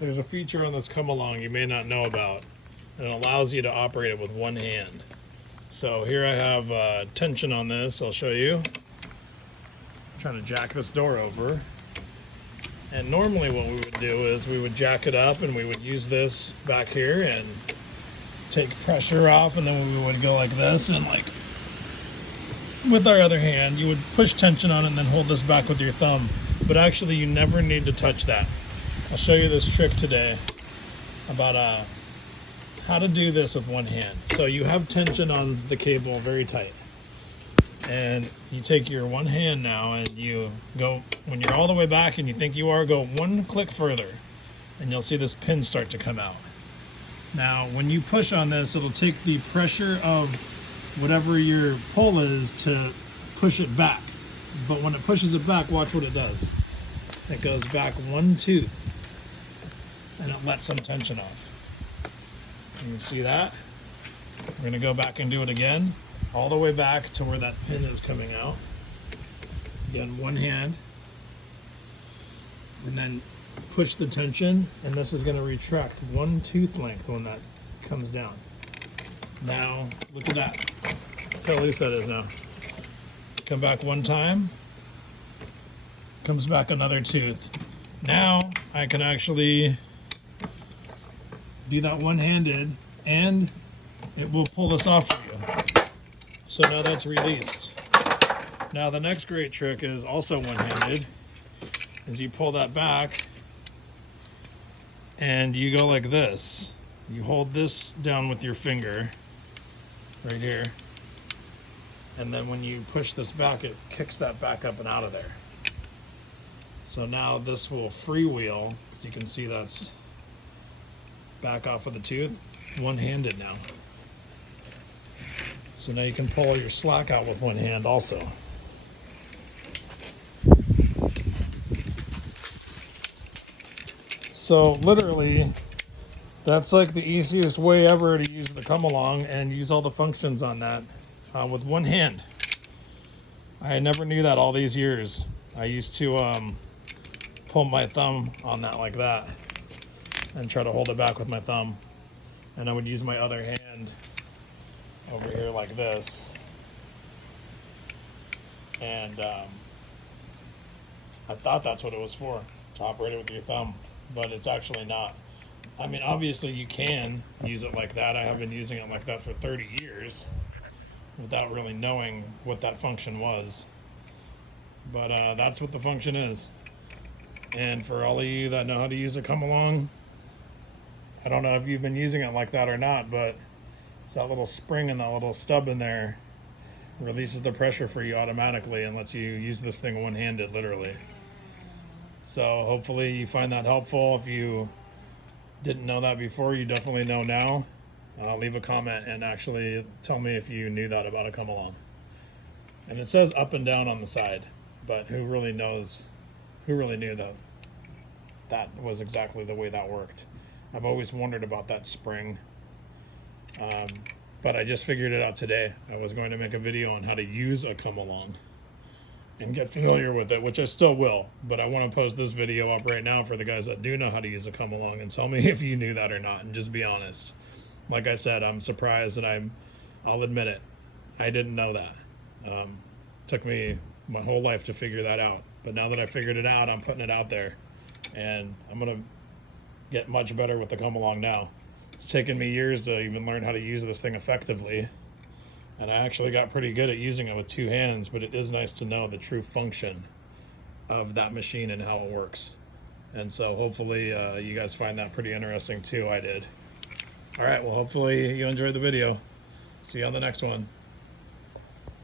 there's a feature on this come along you may not know about, and it allows you to operate it with one hand. So here I have tension on this. I'll show you. I'm trying to jack this door over. And normally what we would do is we would jack it up and we would use this back here and take pressure off, and then we would go like this, and like with our other hand you would push tension on it and then hold this back with your thumb. But actually you never need to touch that. I'll show you this trick today about how to do this with one hand. So you have tension on the cable very tight, and you take your one hand now and you go, when you're all the way back and you think you are, go one click further and you'll see this pin start to come out. Now when you push on this, it'll take the pressure of whatever your pull is to push it back. But when it pushes it back, watch what it does. It goes back one tooth and it lets some tension off. You can see that. We're going to go back and do it again, all the way back to where that pin is coming out. Again, one hand, and then push the tension, and this is going to retract one tooth length when that comes down. Now look at that. Look how loose that is now. Come back one time, comes back another tooth. Now I can actually do that one-handed, and it will pull this off for you. So now that's released. Now the next great trick is also one-handed, is you pull that back and you go like this. You hold this down with your finger right here, and then when you push this back, it kicks that back up and out of there. So now this will freewheel, as you can see that's back off of the tooth, one-handed now. So now you can pull your slack out with one hand also. So literally, that's like the easiest way ever to use the come along and use all the functions on that with one hand. I never knew that all these years. I used to pull my thumb on that like that and try to hold it back with my thumb, and I would use my other hand over here like this, and I thought that's what it was for, to operate it with your thumb, but it's actually not. I mean, obviously you can use it like that. I have been using it like that for 30 years without really knowing what that function was, but that's what the function is. And for all of you that know how to use a come along, I don't know if you've been using it like that or not, but it's that little spring and that little stub in there releases the pressure for you automatically and lets you use this thing one-handed, literally. So hopefully you find that helpful. If you didn't know that before, you definitely know now. Leave a comment and actually tell me if you knew that about a come along. And it says up and down on the side, but who really knows, who really knew that that was exactly the way that worked? I've always wondered about that spring, but I just figured it out today. I was going to make a video on how to use a come along and get familiar with it, which I still will, but I want to post this video up right now for the guys that do know how to use a come along, and tell me if you knew that or not, and just be honest. Like I said, I'm surprised, and I'll admit it, I didn't know that. Took me my whole life to figure that out, but now that I figured it out, I'm putting it out there, and I'm gonna get much better with the come along now. It's taken me years to even learn how to use this thing effectively, and I actually got pretty good at using it with two hands, but it is nice to know the true function of that machine and how it works. And so hopefully you guys find that pretty interesting too. I did. All right, well, hopefully you enjoyed the video. See you on the next one.